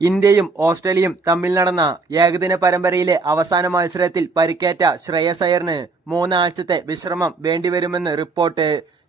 ഇന്ത്യയും ഓസ്ട്രേലിയയും തമ്മിൽ നടന്ന ഏകദിന പരമ്പരയിലെ അവസാന മത്സരത്തിൽ പരിക്കേറ്റ ശ്രേയസ് അയ്യറിന് മൂന്നാഴ്ചത്തെ വിശ്രമം വേണ്ടിവരുമെന്ന് റിപ്പോർട്ട്.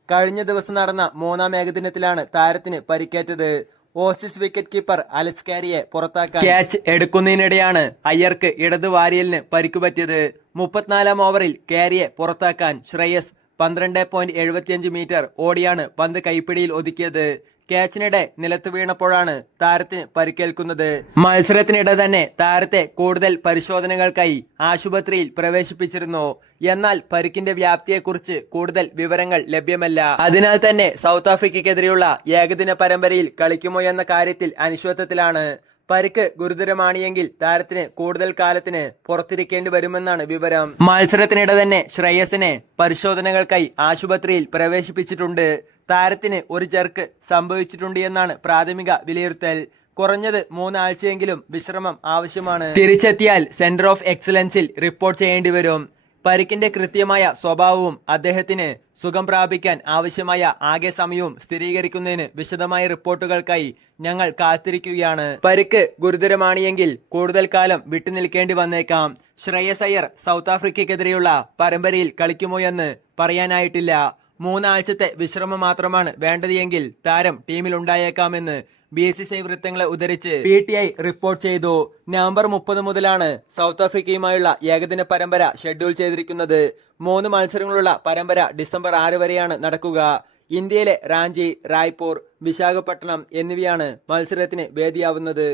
കഴിഞ്ഞ ദിവസം നടന്ന മൂന്നാം ഏകദിനത്തിലാണ് താരത്തിന് പരിക്കേറ്റത്. ഓസിസ് വിക്കറ്റ് കീപ്പർ അലക്സ് കാരിയെ പുറത്താക്കാൻ ക്യാച്ച് എടുക്കുന്നതിനിടെയാണ് അയ്യർക്ക് ഇടത് വാരിയലിന് പരിക്കുപറ്റിയത് മുപ്പത്തിനാലാം ഓവറിൽ കാരിയെ പുറത്താക്കാൻ ശ്രേയസ് പന്ത്രണ്ട് പോയിന്റ് എഴുപത്തിയഞ്ച് മീറ്റർ ഓടിയാണ് പന്ത് കൈപ്പിടിയിൽ ഒതുക്കിയത്. ക്യാച്ചിനിടെ നിലത്ത് വീണപ്പോഴാണ് താരത്തിന് പരിക്കേൽക്കുന്നത്. മത്സരത്തിനിടെ തന്നെ താരത്തെ കൂടുതൽ പരിശോധനകൾക്കായി ആശുപത്രിയിൽ പ്രവേശിപ്പിച്ചിരുന്നു. എന്നാൽ പരിക്കിന്റെ വ്യാപ്തിയെക്കുറിച്ച് കൂടുതൽ വിവരങ്ങൾ ലഭ്യമല്ല. അതിനാൽ തന്നെ സൗത്ത് ആഫ്രിക്കയ്ക്കെതിരെയുള്ള ഏകദിന പരമ്പരയിൽ കളിക്കുമോ എന്ന കാര്യത്തിൽ അനിശ്ചിതത്വത്തിലാണ്. പരിക്ക് ഗുരുതരമാണിയെങ്കിൽ താരത്തിന് കൂടുതൽ കാലത്തിന് പുറത്തിരിക്കേണ്ടി വരുമെന്നാണ് വിവരം. മത്സരത്തിനിടെ തന്നെ ശ്രേയസിനെ പരിശോധനകൾക്കായി ആശുപത്രിയിൽ പ്രവേശിപ്പിച്ചിട്ടുണ്ട്. താരത്തിന് ഒരു ചെർക്ക് സംഭവിച്ചിട്ടുണ്ട് എന്നാണ് പ്രാഥമിക വിലയിരുത്തൽ. കുറഞ്ഞത് മൂന്നാഴ്ചയെങ്കിലും വിശ്രമം ആവശ്യമാണ്. തിരിച്ചെത്തിയാൽ സെന്റർ ഓഫ് എക്സലൻസിൽ റിപ്പോർട്ട് ചെയ്യേണ്ടി വരും. പരിക്കിന്റെ കൃത്യമായ സ്വഭാവവും അദ്ദേഹത്തിന് സുഖം പ്രാപിക്കാൻ ആവശ്യമായ ആകെ സമയവും സ്ഥിരീകരിക്കുന്നതിന് വിശദമായ റിപ്പോർട്ടുകൾക്കായി ഞങ്ങൾ കാത്തിരിക്കുകയാണ്. പരിക്ക് ഗുരുതരമാണിയെങ്കിൽ കൂടുതൽ കാലം വിട്ടുനിൽക്കേണ്ടി വന്നേക്കാം. ശ്രേയസ് അയ്യർ സൗത്ത് ആഫ്രിക്കയ്ക്കെതിരെയുള്ള പരമ്പരയിൽ കളിക്കുമോ എന്ന് പറയാനായിട്ടില്ല. മൂന്നാഴ്ചത്തെ വിശ്രമം മാത്രമാണ് വേണ്ടതെങ്കിൽ താരം ടീമിലുണ്ടായേക്കാമെന്ന് ബി എസ് സി വൃത്തങ്ങളെ ഉദ്ധരിച്ച് പി ടി ഐ റിപ്പോർട്ട് ചെയ്തു. നവംബർ മുപ്പത് മുതലാണ് സൗത്ത് ആഫ്രിക്കയുമായുള്ള ഏകദിന പരമ്പര ഷെഡ്യൂൾ ചെയ്തിരിക്കുന്നത്. മൂന്ന് മത്സരങ്ങളുള്ള പരമ്പര ഡിസംബർ ആറ് വരെയാണ് നടക്കുക. ഇന്ത്യയിലെ റാഞ്ചി റായ്പൂർ വിശാഖപട്ടണം എന്നിവയാണ് മത്സരത്തിന് വേദിയാവുന്നത്.